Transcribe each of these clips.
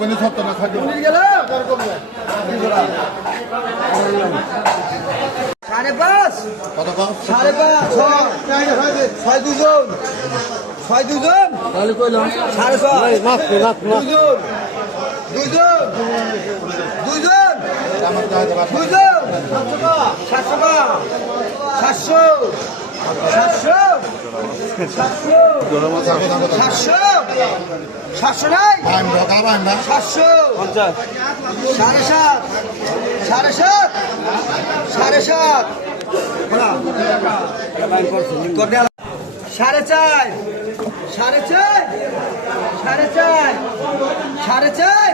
ওখানে সত্তর না থাকবে সাড়ে পাঁচ। সাড়ে পাঁচ ছয় দুজন। ছয় দুজন? তাহলে কইলাম সাড়ে ছয় দুজন। দুজন। দুজন। দুজন। সাতশো। সাতশো। সাতশো। সাতশো নাই সাতশো সাড়ে সাত সাড়ে সাত সাড়ে সাত সাড়ে চার সাড়ে চার সাড়ে চার সাড়ে চার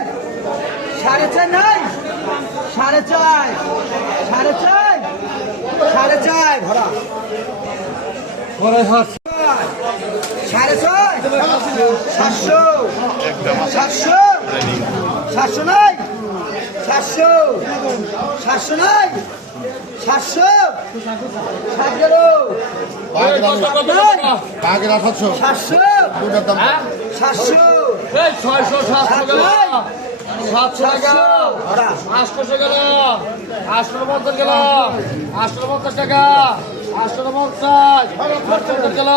সাড়ে চার নাই সাড়ে চার সাড়ে চার সাড়ে চার ভরা সাড়ে ছয়? সাতশো? সাতশো? সাতশো নাই সাতশো? সাতশো নাই সাতশো? সাতশো? সাতশো। সাতশো? ছয়শো সাতশো সাতশো টাকা আটশোশো গেল। আটশো পঞ্চাশ গেল। আটশো পঞ্চাশ টাকা আটশো পঞ্চাশ পঞ্চাশ গেল।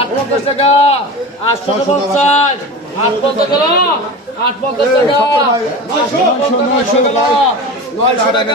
আট পঞ্চাশ টাকা। আটশো পঞ্চাশ আট পঞ্চাশ গেল। আট পঞ্চাশ টাকা। নয়শো নয়শো নয়শো টাকা।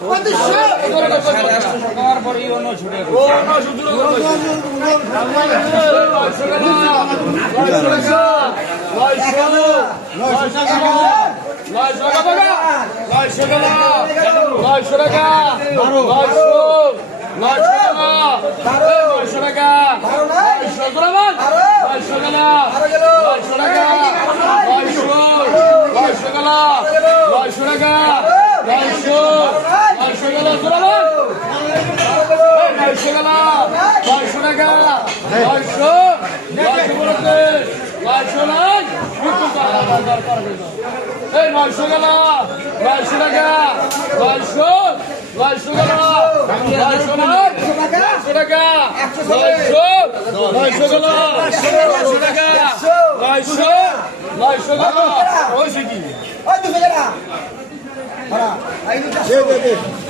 নয়শো টাকা নয়শো টাকা নয়শো টাকা নয়শো টাকা নয়শো গ্রামান নয়শো টাকা নয়শো টাকা নয়শো নয়শো টাকা নয়শো টাকা নয়শো নয়শো গেল গ্রামান নয়শো গেল নয়শো টাকা নয়শো নয়শো বলতে নয়শো নাই এই নয়শো গেল নয়শো টাকা নয়শো নয়শো গেল নয়শো নাই নয়শো টাকা নয়শো নয়শো গেল নয়শো টাকা নয়শো নয়শো গেল ওইসে কি ওই দুশো টাকা ভরা এই দুটো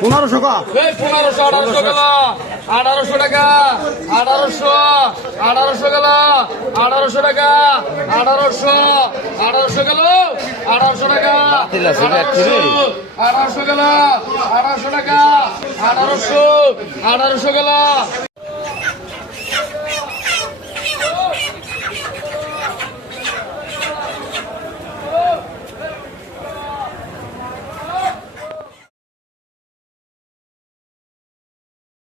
পনেরোশো পনেরোশো আঠারোশো গেল। আঠারোশো টাকা আঠারোশো আঠারোশো গেল। আঠারোশো টাকা আঠারোশো আঠারোশো গেল। আঠারোশো টাকা আঠারোশো আঠারোশো গেল। আঠারোশো টাকা আঠারোশো আঠারোশো গেল।